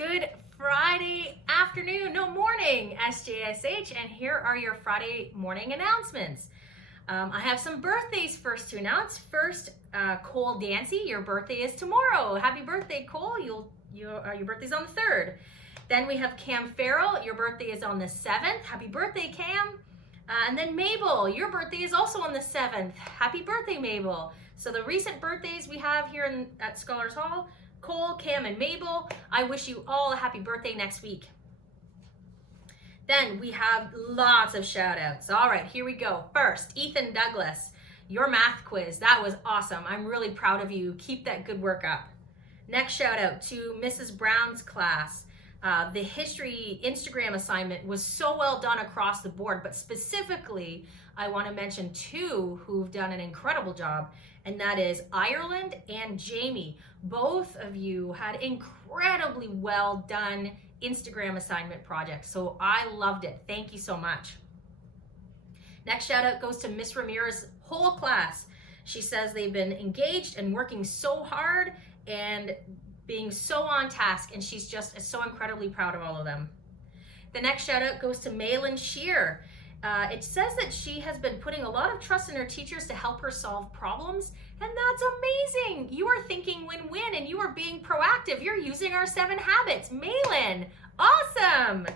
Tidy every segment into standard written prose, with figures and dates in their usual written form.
Good Friday afternoon, no morning, SJSH, and here are your Friday morning announcements. I have some birthdays first to announce. First, Cole Dancy, your birthday is tomorrow. Happy birthday, Cole. Your birthday's on the 3rd. Then we have Cam Farrell, your birthday is on the 7th. Happy birthday, Cam. And then Mabel, your birthday is also on the 7th. Happy birthday, Mabel. So the recent birthdays we have here at Scholars Hall, Cole, Cam, and Mabel, I wish you all a happy birthday next week. Then we have lots of shout outs. All right, here we go. First, Ethan Douglas, your math quiz. That was awesome. I'm really proud of you. Keep that good work up. Next shout out to Mrs. Brown's class. The history Instagram assignment was so well done across the board, but specifically, I want to mention two who've done an incredible job, and that is Ireland and Jamie. Both of you had incredibly well done Instagram assignment projects, so I loved it. Thank you so much. Next shout out goes to Miss Ramirez's whole class. She says they've been engaged and working so hard and being so on task, and she's just so incredibly proud of all of them. The next shout out goes to Malin Shear. It says that she has been putting a lot of trust in her teachers to help her solve problems, and that's amazing. You are thinking win-win and you are being proactive. You're using our 7 habits. Malin, awesome.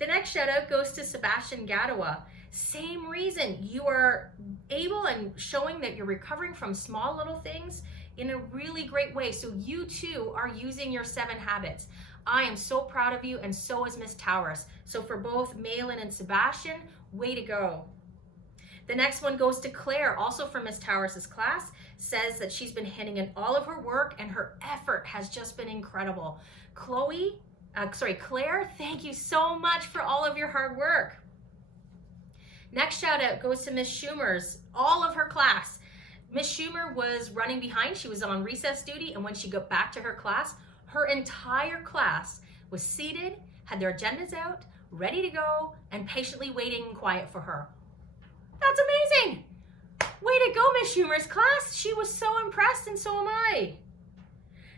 The next shout out goes to Sebastian Gadawa. Same reason. You are able and showing that you're recovering from small little things in a really great way. So you too are using your 7 habits. I am so proud of you, and so is Miss Towers. So for both Malin and Sebastian, way to go. The next one goes to Claire, also from Miss Towers' class, says that she's been handing in all of her work and her effort has just been incredible. Claire, thank you so much for all of your hard work. Next shout out goes to Miss Schumer's, all of her class. Miss Schumer was running behind. She was on recess duty, and when she got back to her class, her entire class was seated, had their agendas out, ready to go, and patiently waiting in quiet for her. That's amazing! Way to go, Miss Schumer's class. She was so impressed, and so am I.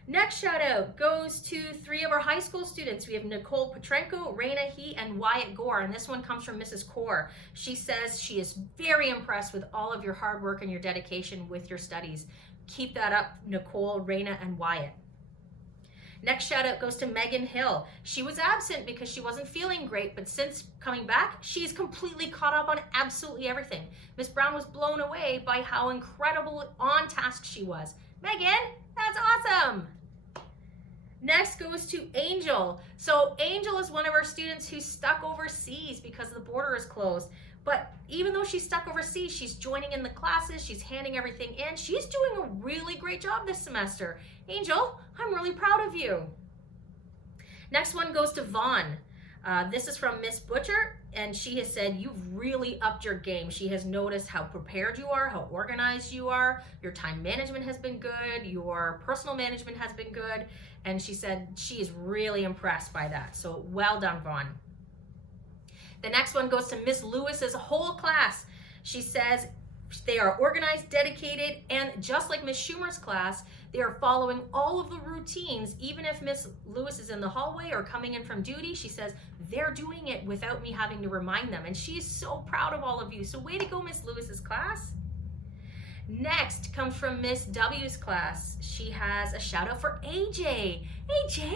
Next shout out goes to 3 of our high school students. We have Nicole Petrenko, Raina He, and Wyatt Gore, and this one comes from Mrs. Core. She says she is very impressed with all of your hard work and your dedication with your studies. Keep that up, Nicole, Raina, and Wyatt. Next shout out goes to Megan Hill. She was absent because she wasn't feeling great, but since coming back, she's completely caught up on absolutely everything. Miss Brown was blown away by how incredible on task she was. Megan, that's awesome. Next goes to Angel. So Angel is one of our students who's stuck overseas because the border is closed. But even though she's stuck overseas, she's joining in the classes, she's handing everything in. She's doing a really great job this semester. Angel, I'm really proud of you. Next one goes to Vaughn. This is from Miss Butcher, and she has said, you've really upped your game. She has noticed how prepared you are, how organized you are. Your time management has been good. Your personal management has been good. And she said she is really impressed by that. So well done, Vaughn. The next one goes to Miss Lewis's whole class. She says they are organized, dedicated, and just like Miss Schumer's class, they are following all of the routines. Even if Miss Lewis is in the hallway or coming in from duty, she says they're doing it without me having to remind them. And she's so proud of all of you. So way to go, Miss Lewis's class. Next comes from Miss W's class. She has a shout out for AJ. AJ,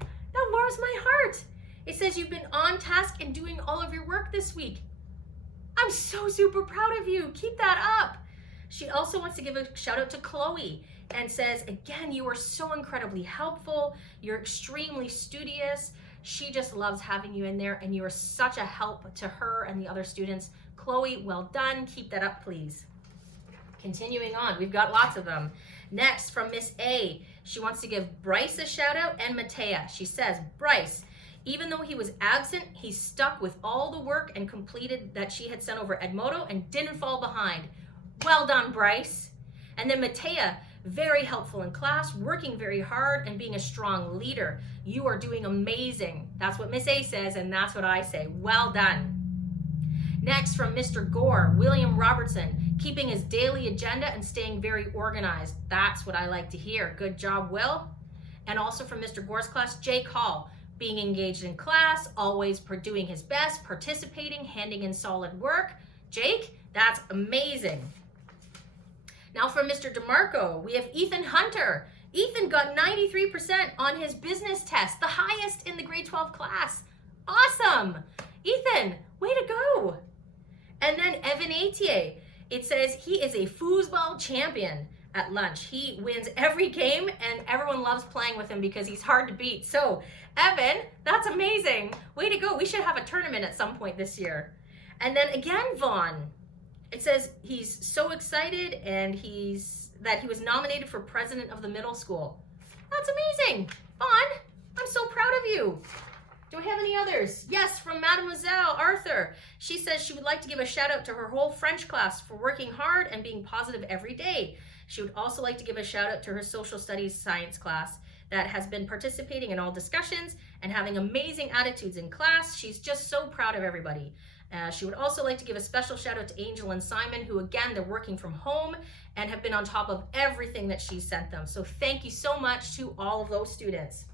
that warms my heart. It says you've been on task and doing all of your work this week. I'm so super proud of you. Keep that up. She also wants to give a shout out to Chloe and says, again, you are so incredibly helpful. You're extremely studious. She just loves having you in there, and you are such a help to her and the other students. Chloe, well done. Keep that up, please. Continuing on, we've got lots of them. Next, from Miss A, she wants to give Bryce a shout out and Matea. She says, Bryce, even though he was absent, he stuck with all the work and completed that she had sent over Edmodo and didn't fall behind. Well done, Bryce. And then Matea, very helpful in class, working very hard and being a strong leader. You are doing amazing. That's what Miss A says, and that's what I say. Well done. Next, from Mr. Gore, William Robertson, keeping his daily agenda and staying very organized. That's what I like to hear. Good job, Will. And also from Mr. Gore's class, Jake Hall, being engaged in class, always doing his best, participating, handing in solid work. Jake, that's amazing. Now from Mr. DeMarco, we have Ethan Hunter. Ethan got 93% on his business test, the highest in the grade 12 class. Awesome. Ethan, way to go. And then Evan Atier, it says he is a foosball champion at lunch. He wins every game and everyone loves playing with him because he's hard to beat. So Evan, that's amazing. Way to go. We should have a tournament at some point this year. And then again, Vaughn, it says he's so excited and that he was nominated for president of the middle school. That's amazing. Vaughn, I'm so proud of you. Do we have any others? Yes, from Mademoiselle Arthur. She says she would like to give a shout out to her whole French class for working hard and being positive every day. She would also like to give a shout out to her social studies science class that has been participating in all discussions and having amazing attitudes in class. She's just so proud of everybody. She would also like to give a special shout out to Angel and Simon, who again, they're working from home and have been on top of everything that she sent them. So thank you so much to all of those students.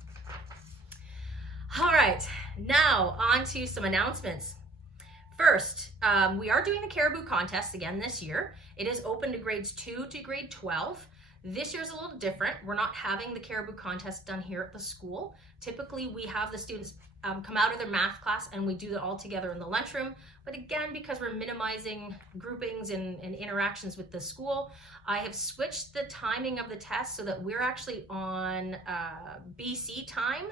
All right, now on to some announcements. First, we are doing the Caribou Contest again this year. It is open to grades 2 to grade 12. This year's a little different. We're not having the Caribou Contest done here at the school. Typically, we have the students come out of their math class and we do it all together in the lunchroom. But again, because we're minimizing groupings and interactions with the school, I have switched the timing of the test so that we're actually on BC time.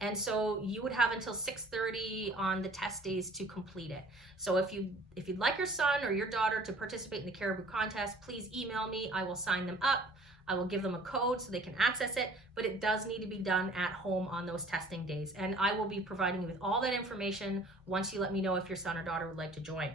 And so you would have until 6:30 on the test days to complete it. So if you'd like your son or your daughter to participate in the Caribou Contest, please email me. I will sign them up. I will give them a code so they can access it, but it does need to be done at home on those testing days. And I will be providing you with all that information once you let me know if your son or daughter would like to join.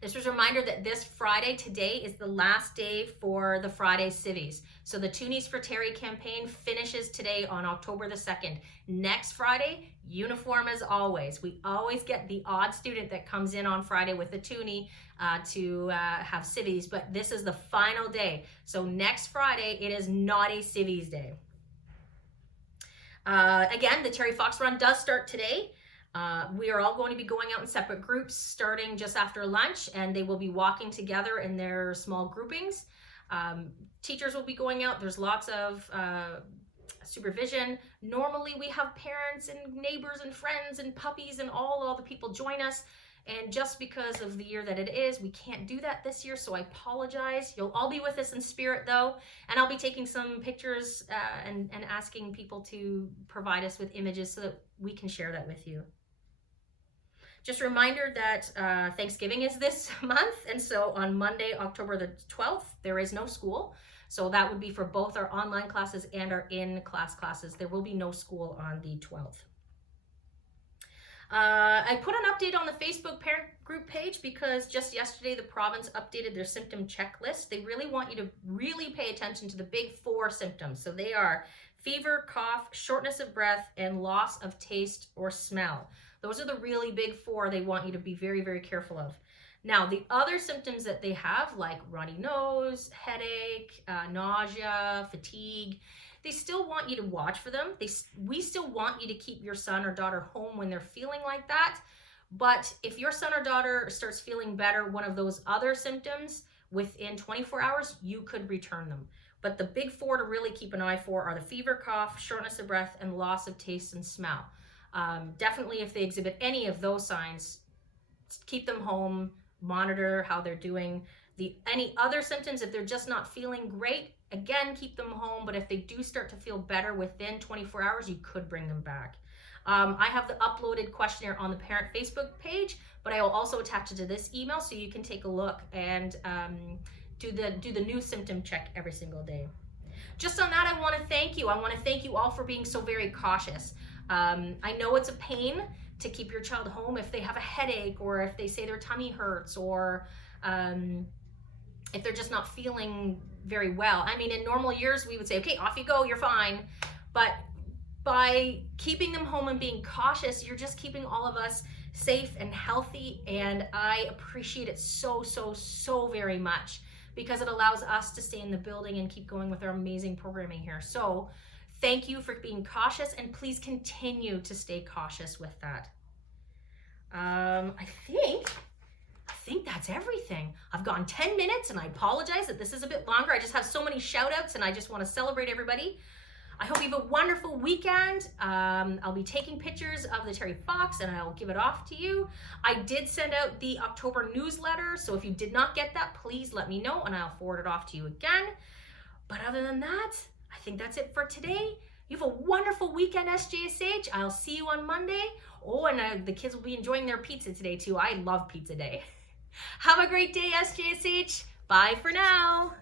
This was a reminder that this Friday, today, is the last day for the Friday Civvies. So the Toonies for Terry campaign finishes today on October the 2nd. Next Friday, uniform as always. We always get the odd student that comes in on Friday with a Toonie to have Civvies, but this is the final day. So next Friday, it is not a Civvies day. Again, the Terry Fox Run does start today. We are all going to be going out in separate groups starting just after lunch, and they will be walking together in their small groupings. Teachers will be going out. There's lots of supervision. Normally we have parents and neighbors and friends and puppies and all the people join us. And just because of the year that it is, we can't do that this year, so I apologize. You'll all be with us in spirit though, and I'll be taking some pictures and asking people to provide us with images so that we can share that with you. Just a reminder that Thanksgiving is this month, and so on Monday, October the 12th, there is no school. So that would be for both our online classes and our in-class classes. There will be no school on the 12th. I put an update on the Facebook parent group page because just yesterday the province updated their symptom checklist. They really want you to really pay attention to the big 4 symptoms. So they are fever, cough, shortness of breath, and loss of taste or smell. Those are the really big 4 they want you to be very, very careful of. Now, the other symptoms that they have, like runny nose, headache, nausea, fatigue, they still want you to watch for them. We still want you to keep your son or daughter home when they're feeling like that. But if your son or daughter starts feeling better, one of those other symptoms, within 24 hours, you could return them. But the big 4 to really keep an eye for are the fever, cough, shortness of breath, and loss of taste and smell. Definitely if they exhibit any of those signs, keep them home, monitor how they're doing. Any other symptoms, if they're just not feeling great, again, keep them home. But if they do start to feel better within 24 hours, you could bring them back. I have the uploaded questionnaire on the parent Facebook page, but I will also attach it to this email so you can take a look and do the new symptom check every single day. Just on that, I want to thank you. I want to thank you all for being so very cautious. I know it's a pain to keep your child home if they have a headache or if they say their tummy hurts or if they're just not feeling very well. I mean, in normal years, we would say, okay, off you go, you're fine. But by keeping them home and being cautious, you're just keeping all of us safe and healthy. And I appreciate it so, so, so very much because it allows us to stay in the building and keep going with our amazing programming here. So Thank you for being cautious, and please continue to stay cautious with that. I think that's everything. I've gone 10 minutes and I apologize that this is a bit longer. I just have so many shout outs and I just want to celebrate everybody. I hope you have a wonderful weekend. I'll be taking pictures of the Terry Fox and I'll give it off to you. I did send out the October newsletter, so if you did not get that, please let me know and I'll forward it off to you again. But other than that, I think that's it for today. You have a wonderful weekend, SJSH. I'll see you on Monday. Oh, and the kids will be enjoying their pizza today too. I love pizza day. Have a great day, SJSH. Bye for now.